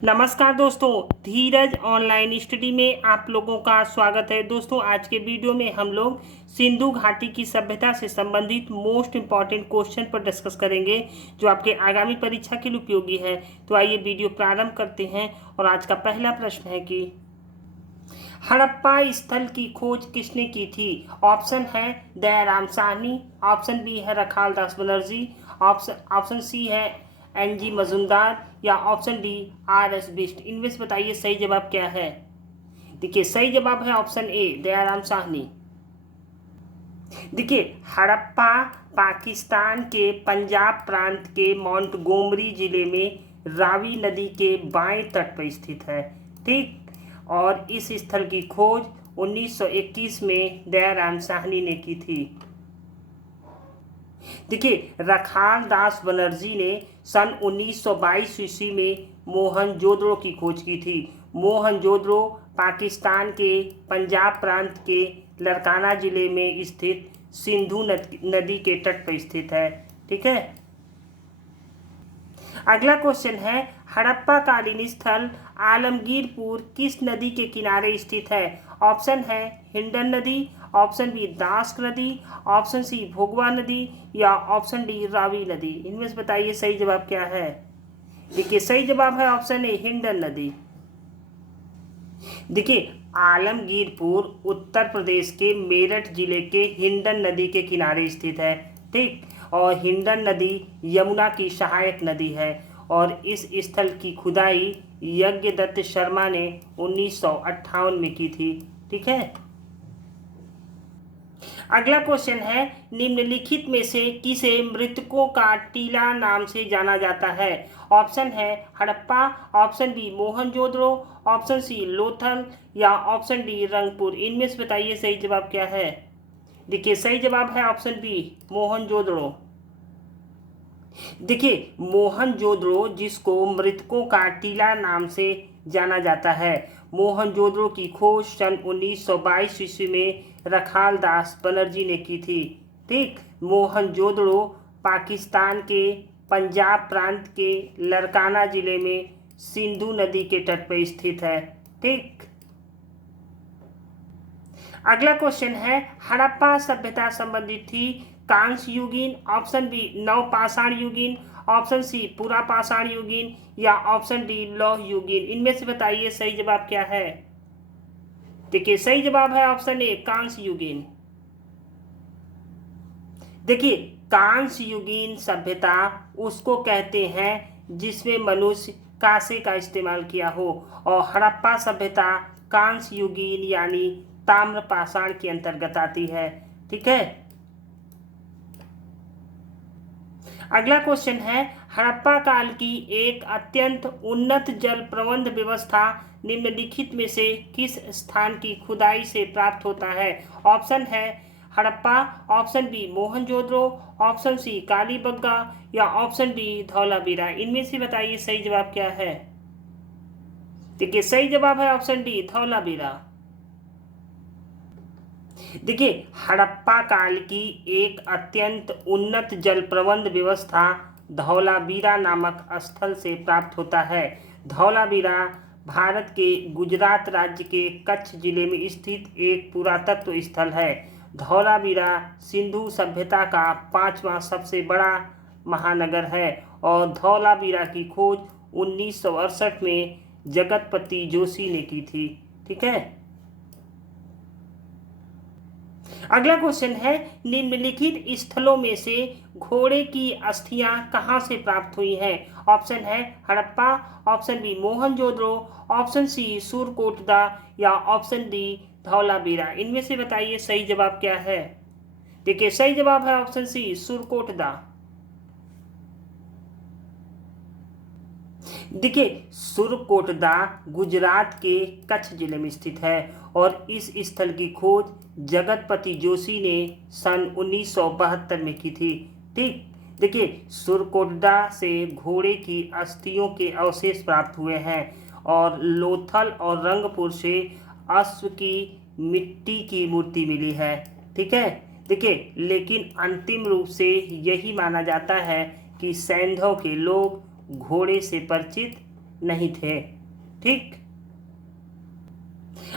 नमस्कार दोस्तों, धीरज online study में आप लोगों का स्वागत है। दोस्तों, आज के वीडियो में हम लोग सिंधु घाटी की सभ्यता से संबंधित मोस्ट इम्पॉर्टेंट क्वेश्चन पर डिस्कस करेंगे जो आपके आगामी परीक्षा के लिए उपयोगी है। तो आइए वीडियो प्रारंभ करते हैं। और आज का पहला प्रश्न है कि हड़प्पा स्थल की खोज किसने की थी? ऑप्शन है दयाराम साहनी, ऑप्शन बी है रखाल दास बनर्जी, ऑप्शन सी है एनजी मजुमदार या ऑप्शन डी आर.एस. बिष्ट। इनमें से बताइए सही जवाब क्या है। देखिए, सही जवाब है ऑप्शन ए दयाराम साहनी। देखिए, हड़प्पा पाकिस्तान के पंजाब प्रांत के मोंटगोमरी जिले में रावी नदी के बाएं तट पर स्थित है। ठीक, और इस स्थल की खोज 1921 में दयाराम साहनी ने की थी। देखिए, रखाल दास बनर्जी ने सन 1922 ईस्वी में मोहनजोदड़ो की खोज की थी। मोहनजोदड़ो पाकिस्तान के पंजाब प्रांत के लरकाना जिले में स्थित सिंधु नदी के तट पर स्थित है। ठीक है, अगला क्वेश्चन है हड़प्पा कालीन स्थल आलमगीरपुर किस नदी के किनारे स्थित है? ऑप्शन है हिंडन नदी, ऑप्शन बी दास नदी, ऑप्शन सी भोगवा नदी या ऑप्शन डी रावी नदी। इनमें से बताइए सही जवाब क्या है। देखिए, सही जवाब है ऑप्शन ए हिंडन नदी। देखिए, आलमगीरपुर उत्तर प्रदेश के मेरठ जिले के हिंडन नदी के किनारे स्थित है। ठीक, और हिंडन नदी यमुना की सहायक नदी है और इस स्थल की खुदाई यज्ञदत्त शर्मा ने 1958 में की थी। ठीक है, अगला क्वेश्चन है निम्नलिखित में से किसे मृतकों का टीला नाम से जाना जाता है? Option A Harappa, option B Mohenjodaro, option C Lothal या ऑप्शन डी रंगपुर। इनमें से बताइए सही जवाब क्या है। देखिए, सही जवाब है ऑप्शन बी मोहनजोदड़ो। देखिए, मोहनजोदड़ो जिसको मृतकों का टीला नाम से जाना जाता है, मोहनजोदड़ो की खोज सन 1922 ईस्वी में रखाल दास बनर्जी ने की थी। ठीक, मोहनजोदड़ो पाकिस्तान के पंजाब प्रांत के लरकाना जिले में सिंधु नदी के तट पर स्थित है। ठीक, अगला क्वेश्चन है हड़प्पा सभ्यता संबंधित थी कांस्य युगीन, ऑप्शन बी नवपाषाण युगीन, ऑप्शन सी पूरा पाषाण युगीन या ऑप्शन डी लौह युगीन। इनमें से बताइए सही जवाब क्या है। देखिए, सही जवाब है ऑप्शन ए कांस्य युगीन। देखिए, कांस्य युगीन सभ्यता उसको कहते हैं जिसमें मनुष्य कांसे का इस्तेमाल किया हो, और हड़प्पा सभ्यता कांस्य युगीन यानी ताम्र पाषाण के अंतर्गत आती है। ठीक है, अगला क्वेश्चन है हड़प्पा काल की एक अत्यंत उन्नत जल प्रबंध व्यवस्था निम्नलिखित में से किस स्थान की खुदाई से प्राप्त होता है? Option A Harappa, option B Mohenjodaro, option C Kalibanga या ऑप्शन डी धौलावीरा। इनमें से बताइए सही जवाब क्या है। देखिए, सही जवाब है ऑप्शन डी धौलावीरा। देखिए, हड़प्पा काल की एक अत्यंत उन्नत जल प्रबंध व्यवस्था धौलावीरा नामक स्थल से प्राप्त होता है। धौलावीरा भारत के गुजरात राज्य के कच्छ जिले में स्थित एक पुरातत्व स्थल है। धौलावीरा सिंधु सभ्यता का 5वां सबसे बड़ा महानगर है और धौलावीरा की खोज 1968 में जगतपति जोशी ने की थी। ठीक है, अगला क्वेश्चन है निम्नलिखित स्थलों में से घोड़े की अस्थियां कहां से प्राप्त हुई हैं? Option A Harappa, option B Mohenjodaro, option C Surkotada या ऑप्शन डी धौलावीरा। इनमें से बताइए सही जवाब क्या है। देखिए, सही जवाब है ऑप्शन सी सुरकोटदा। देखिए, सुरकोटदा गुजरात के कच्छ जिले में स्थित है और इस स्थल की खोज जगतपति जोशी ने सन 1972 में की थी। ठीक, देखिए, सुरकोटदा से घोड़े की अस्थियों के अवशेष प्राप्त हुए हैं और लोथल और रंगपुर से अश्व की मिट्टी की मूर्ति मिली है। ठीक है, देखिए, लेकिन अंतिम रूप से यही माना जाता है कि सैंधव के लोग घोड़े से परिचित नहीं थे। ठीक,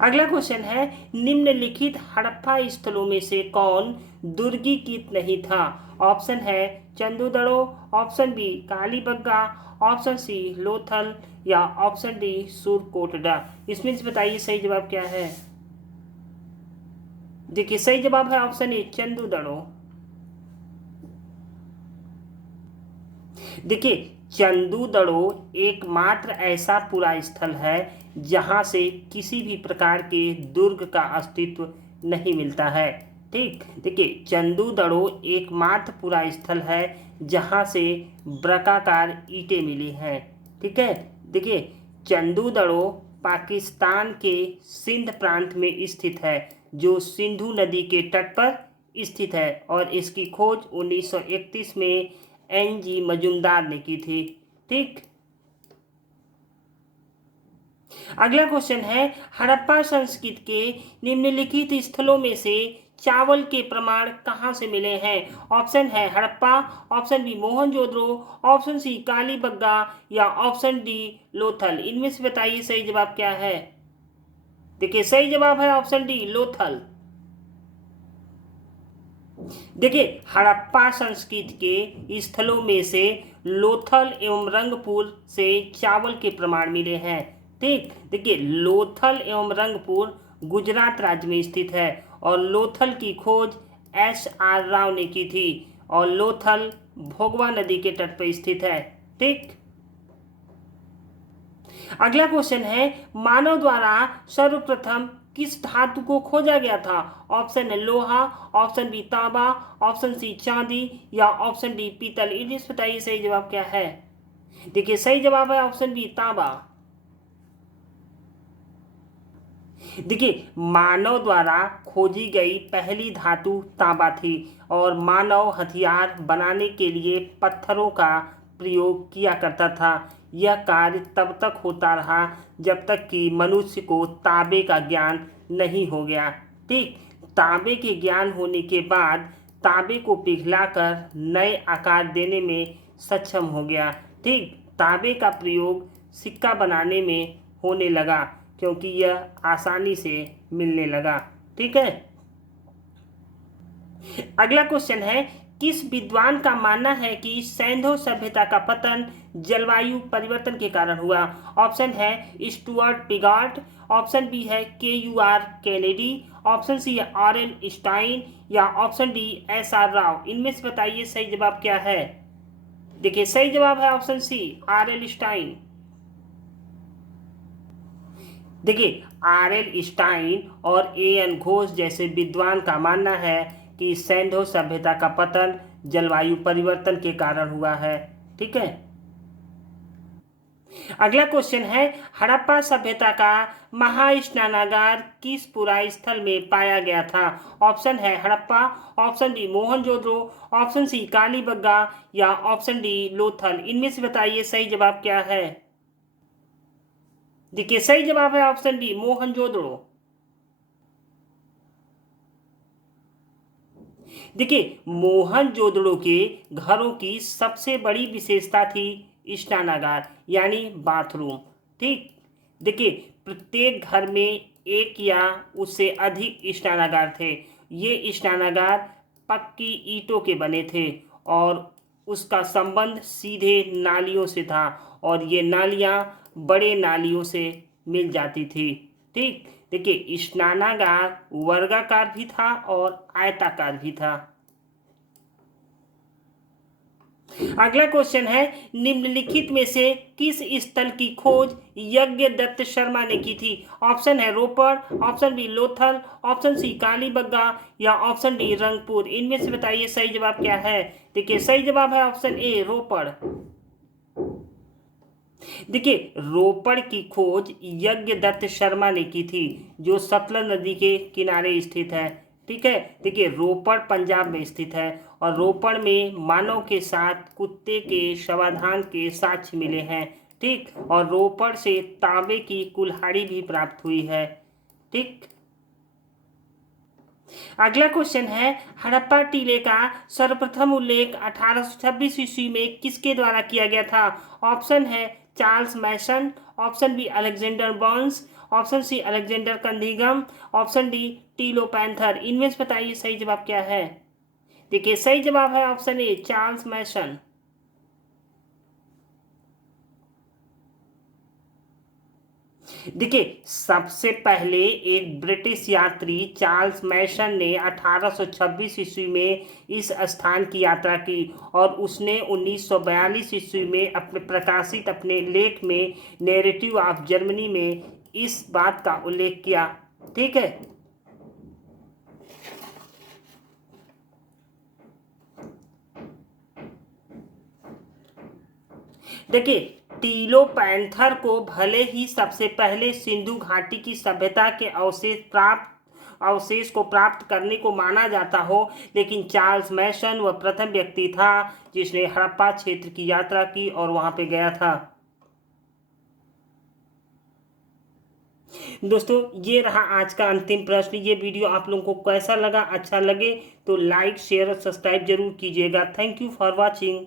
अगला क्वेश्चन है, निम्नलिखित हड़प्पा स्थलों में से कौन दुर्गीकृत नहीं था? Option A Chanhudaro, option B Kalibangan, option C Lothal या ऑप्शन डी सुरकोटडा। इसमें से बताइए सही जवाब क्या है। देखिए सही जवाब है ऑप्शन ए चंदूदड़ो। देखिए चंदूदड़ो एकमात्र ऐसा पुरा स्थल है जहां से किसी भी प्रकार के दुर्ग का अस्तित्व नहीं मिलता है। ठीक, देखिए चंदूदड़ो एकमात्र पुरा स्थल है जहां से वृत्ताकार ईंटें मिली हैं। ठीक है, देखिए चंदूदड़ो पाकिस्तान के सिंध प्रांत में स्थित है, जो सिंधु नदी के तट पर स्थित है, और इसकी खोज 1931 में NG मजूमदार ने की थी। ठीक, अगला क्वेश्चन है, हड़प्पा संस्कृति के निम्नलिखित स्थलों में से चावल के प्रमाण कहाँ से मिले हैं? Option A Harappa, option B Mohenjodaro, option C Kalibangan या ऑप्शन डी लोथल। इनमें से बताइए सही जवाब क्या है। देखिए सही जवाब है ऑप्शन डी लोथल। देखिए हड़प्पा संस्कृति के स्थलों में से लोथल एवं रंगपुर से चावल के प्रमाण मिले हैं। ठीक, देखिए लोथल एवं रंगपुर गुजरात राज्य में स्थित है, और लोथल की खोज SR राव ने की थी, और लोथल भोगवा नदी के तट पर स्थित है। ठीक, अगला क्वेश्चन है, मानव द्वारा सर्वप्रथम किस धातु को खोजा गया था? ऑप्शन है लोहा, ऑप्शन बी तांबा, ऑप्शन सी चांदी या ऑप्शन डी पीतल। इन्हें बताइए सही जवाब क्या है। देखिए सही जवाब है ऑप्शन बी तांबा। देखिए मानव द्वारा खोजी गई पहली धातु तांबा थी, और मानव हथियार बनाने के लिए पत्थरों का प्रयोग किया करता था। यह कार्य तब तक होता रहा जब तक कि मनुष्य को तांबे का ज्ञान नहीं हो गया। ठीक, तांबे के ज्ञान होने के बाद तांबे को पिघलाकर नए आकार देने में सक्षम हो गया। ठीक, तांबे का प्रयोग सिक्का बनाने में होने लगा क्योंकि यह आसानी से मिलने लगा। ठीक है, अगला क्वेश्चन है, किस विद्वान का मानना है कि सैंधो सभ्यता का पतन जलवायु परिवर्तन के कारण हुआ? ऑप्शन है स्टुअर्ट पिगार्ट, ऑप्शन बी है KUR कैनेडी, ऑप्शन सी है RL स्टाइन या ऑप्शन डी SR राव। इनमें से बताइए सही जवाब क्या है। देखिए सही जवाब है ऑप्शन सी RL स्टाइन। देखिए RL स्टाइन और AN घोष जैसे विद्वान का मानना है कि सैंधो सभ्यता का पतन जलवायु परिवर्तन के कारण हुआ है। ठीक है, अगला क्वेश्चन है, हड़प्पा सभ्यता का महास्नानागार किस पुरा स्थल में पाया गया था? Option A Harappa, option D Mohenjodaro, option C Kalibangan या ऑप्शन डी लोथल। इनमें से बताइए सही जवाब क्या है। देखिए सही जवाब है ऑप्शन डी मोहनजोदड़ो। देखिए मोहनजोदड़ो के घरों की सबसे बड़ी विशेषता थी स्नानागार यानी बाथरूम। ठीक, देखिए प्रत्येक घर में एक या उससे अधिक स्नानागार थे। ये स्नानागार पक्की ईंटों के बने थे, और उसका संबंध सीधे नालियों से था, और ये नालियाँ बड़े नालियों से मिल जाती थी। ठीक, देखिए स्नानागार वर्गाकार भी था और आयताकार भी था। अगला क्वेश्चन है, निम्नलिखित में से किस स्थल की खोज यज्ञदत्त शर्मा ने की थी? Option A Ropar, option B Lothal, option C Kalibangan या ऑप्शन डी रंगपुर। इनमें से बताइए सही जवाब क्या है। देखिए सही जवाब है ऑप्शन ए रोपड़। देखिए रोपड़ की खोज यज्ञदत्त शर्मा ने की थी, जो सतलज नदी के किनारे स्थित है। ठीक है, देखिए रोपड़ पंजाब में स्थित है, और रोपड़ में मानव के साथ कुत्ते के शवाधान के साक्ष्य मिले हैं। ठीक, और रोपड़ से तांबे की कुल्हाड़ी भी प्राप्त हुई है। ठीक, अगला क्वेश्चन है, हड़प्पा टीले का सर्वप्रथम उल्लेख 1826 ईस्वी में किसके द्वारा किया गया था? Option A Charles Masson, option B Alexander Burnes, option C Alexander कंदीगम, ऑप्शन डी टीलो पैंथर। इनमें से बताइए सही जवाब क्या है। देखिए सही जवाब है ऑप्शन ए चार्ल्स मैसन। देखिए सबसे पहले एक ब्रिटिश यात्री चार्ल्स मैसन ने 1826 ईस्वी में इस स्थान की यात्रा की और उसने 1942 ईस्वी में अपने प्रकाशित अपने लेख में नैरेटिव ऑफ जर्मनी में इस बात का उल्लेख किया। ठीक है, देखिए टीलो पैंथर को भले ही सबसे पहले सिंधु घाटी की सभ्यता के अवशेष को प्राप्त करने को माना जाता हो, लेकिन चार्ल्स मैसन वह प्रथम व्यक्ति था जिसने हड़प्पा क्षेत्र की यात्रा की और वहां पे गया था। दोस्तों ये रहा आज का अंतिम प्रश्न। ये वीडियो आप लोगों को कैसा लगा, अच्छा लगे तो लाइक शेयर और सब्सक्राइब जरूर कीजिएगा। Thank you for watching.